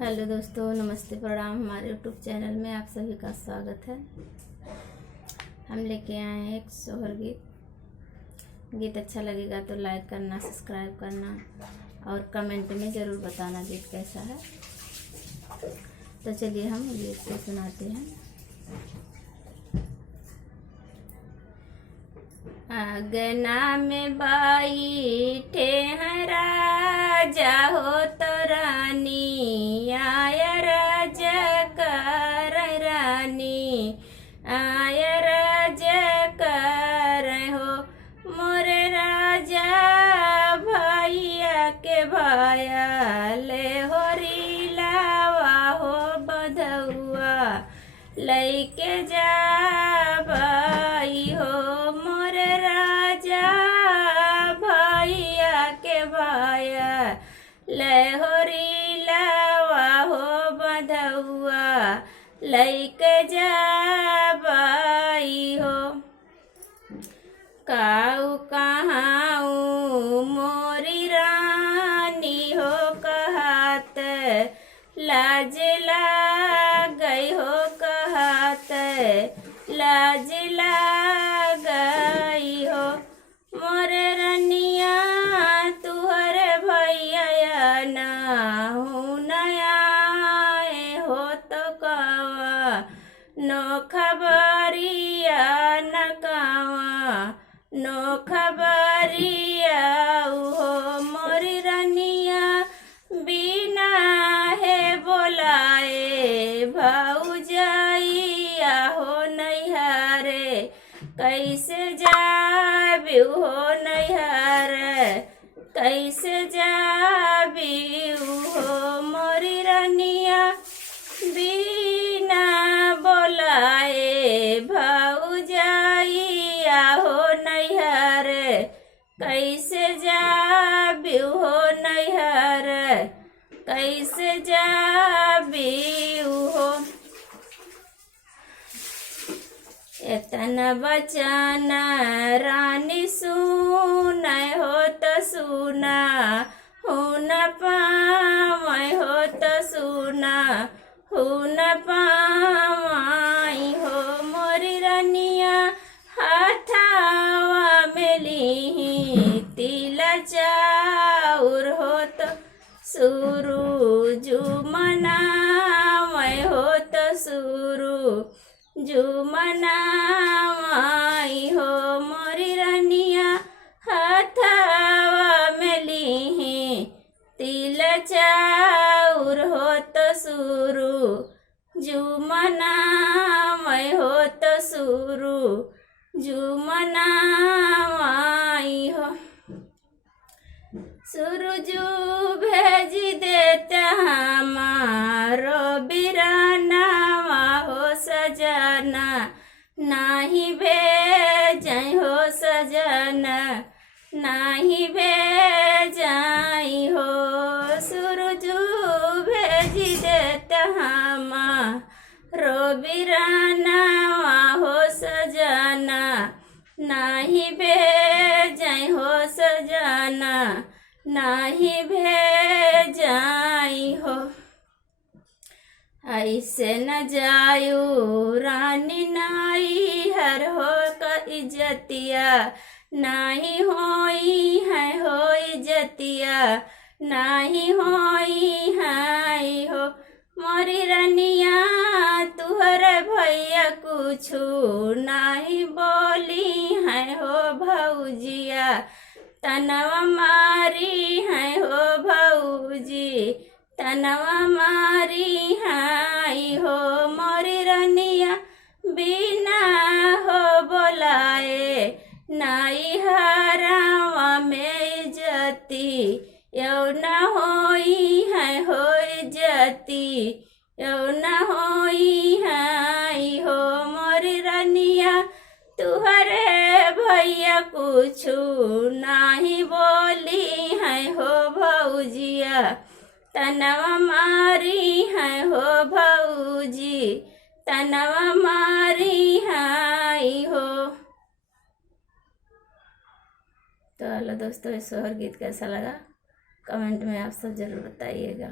Hello दोस्तों, नमस्ते, प्रणाम। हमारे यूट्यूब चैनल में आप सभी का स्वागत है। हम लेके आए हैं एक सोहर गीत अच्छा लगेगा तो लाइक करना, सब्सक्राइब करना और कमेंट में ज़रूर बताना गीत कैसा है। तो चलिए हम गीत को सुनाते हैं। आंगना में बैठे हैं राजा हो तो रानी आया राजा कर रानी आया राजा कर हो मोरे राजा भैया के भाया ले हो रीलावा हो बधुआ लैके जा भाई हो मोरे राजा भैया के भाया ले हो रीलावा हो बधुआ लैके जा भाई हो। काऊ कहाऊ मोरी रानी हो कहत लाज गई हो कहत लाज गई हो मोरे रनिया तुहर भैया ना हूँ नया हो तो कवा नो खबरिया न कवा नो खबरिया हो मोरी रनिया बिना है बोलाए भौजाइया हो नैहरे कैसे जाबी हो नैहर कैसे जाबी हो मोरी रनिया बिना बोलाए भौजाइया हो नैहर कैसे जाबी हो नैहर कैसे जाबी हो। एतना बचाना रानी सुन हो तो सुना हो न पावै हो तो सुना हो न पावै हो मोरी रनिया हाथावा में लीही तिला चाउर हो तो सुरु जुमनावै हो तो सुरु जुमनावै हो मोरी रनिया हाथावा में लीही तिला चाउर हो तो सुरु जुमनावै हो तो सुरु जुमनावै हो। सुरजू भेज देता हमारो बिरानावा हो सजना नाही भेजै हो सजना नाही भेजै हो सुरजू भेज देता हमारो बिरानावा हो सजना नाही भेजै हो सजना नाही भेजै हो। ऐसे न जायू रानी नाई हर हो का इज्जतिया नाही होई है हो इज्जतिया नाही होई है हो मोरी रनिया तुहर भैया कुछु नाही बोली है हो भौजिया तनवा मारी है हो भौजी तनवा मारी है हो मोरी रनिया बिना हो बोलाए नाई हरावा में इज्जती यौ न होई है हो इज्जती यौ न होई है हो मोरी रनिया तुहरे भैया कुछु नाही बोली है हो भौजिया तनवा मारी है हो भौजी तनवा मारी है हो। तो हेलो दोस्तों, इस सोहर गीत कैसा लगा कमेंट में आप सब ज़रूर बताइएगा।